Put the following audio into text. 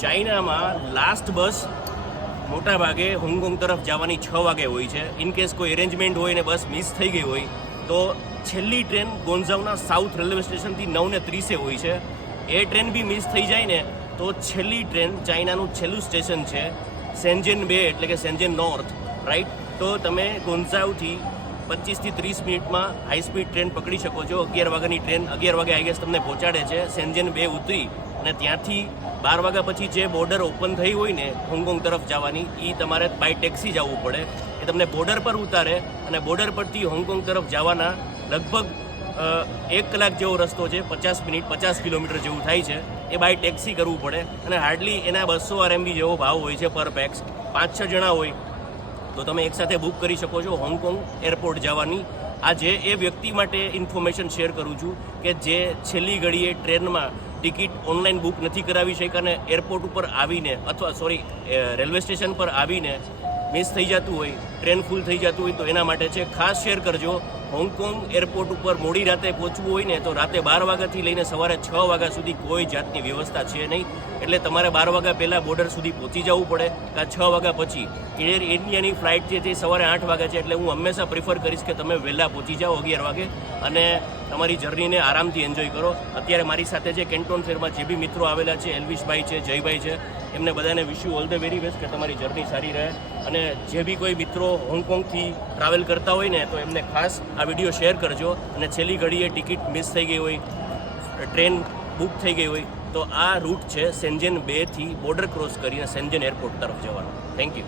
ચાઇનામાં last બસ મોટા ભાગે Hong Kong તરફ જવાની 6 વાગે હોય છે. ઇનકેસ કોઈ અરેન્જમેન્ટ હોય ને બસ મિસ થઈ ગઈ હોય તો છેલ્લી ટ્રેન ગોન્ઝાવના સાઉથ રેલવે સ્ટેશનથી 9:30 હોય છે. એ ટ્રેન બી મિસ થઈ જાય ને તો છેલ્લી ટ્રેન ચાઇનાનું છેલ્લું સ્ટેશન છે શેન્ઝેન 2 એટલે કે શેન્ઝેન નોર્થ, રાઈટ. તો તમે ગોન્ઝાવથી 25 થી 30 મિનિટમાં હાઈ સ્પીડ ટ્રેન પકડી શકો છો. 11 વાગ્યાની ટ્રેન 11 વાગે આઈ ગેસ તમને પહોંચાડે છે. શેન્ઝેન 2 ઉતરી અને ત્યાંથી 12 વાગ્યા પછી જે બોર્ડર ઓપન થઈ હોય ને હોંગકોંગ તરફ જવાની, એ તમારે બાય ટેક્સી જવું પડે. એ તમને બોર્ડર પર ઉતારે અને બોર્ડર પરથી હોંગકોંગ તરફ જવાના લગભગ 1 કલાક જેવો રસ્તો છે, 50 મિનિટ 50 કિલોમીટર જેવું થાય છે. એ બાય ટેક્સી કરવું પડે અને હાર્ડલી એના 200 RMB જેવો ભાવ હોય છે પર પેક્સ. 5-6 જણા હોય તો તમે એકસાથે બુક કરી શકો છો હોંગકોંગ એરપોર્ટ જવાની. આજે એ વ્યક્તિ માટે ઇન્ફોર્મેશન શેર કરું છું કે જે છેલ્લી ઘડીએ ટ્રેનમાં ટિકિટ ઓનલાઈન બુક નથી કરાવી શક્યા અને એરપોર્ટ ઉપર આવીને અથવા રેલવે સ્ટેશન પર આવીને મિસ થઈ જતું હોય, ટ્રેન ફૂલ થઈ જતું હોય, તો એના માટે છે. ખાસ શેર કરજો. હોંગકોંગ એરપોર્ટ ઉપર મોડી રાતે પહોંચવું હોય ને તો રાતે 12 વાગ્યાથી લઈને સવારે 6 વાગ્યા સુધી કોઈ જાતની વ્યવસ્થા છે નહીં. એટલે તમારે 12 વાગ્યા પહેલાં બોર્ડર સુધી પહોંચી જવું પડે કાં 6 વાગ્યા પછી. એર ઇન્ડિયાની ફ્લાઇટ છે તે સવારે 8 વાગ્યા છે, એટલે હું હંમેશા પ્રિફર કરીશ કે તમે વહેલા પહોંચી જાઓ 11 વાગે અને તમારી જર્નીને આરામથી એન્જોય કરો. અત્યારે મારી સાથે જે કેન્ટોન ફેરમાં જે બી મિત્રો આવેલા છે, એલ્વિશભાઈ છે, જયભાઈ છે, એમને બધાને wish you all the very best કે તમારી જર્ની સારી રહે. અને જે બી કોઈ મિત્રો હોંગકોંગથી ટ્રાવેલ કરતા હોય ને તો એમને ખાસ આ વિડીયો શેર કરજો. અને છેલ્લી ઘડીએ ટિકિટ મિસ થઈ ગઈ હોય, ટ્રેન બુક થઈ ગઈ હોય તો આ રૂટ છે શેન્ઝેન 2 થી બોર્ડર ક્રોસ કરીને શેન્ઝેન એરપોર્ટ તરફ જવાનો. Thank you.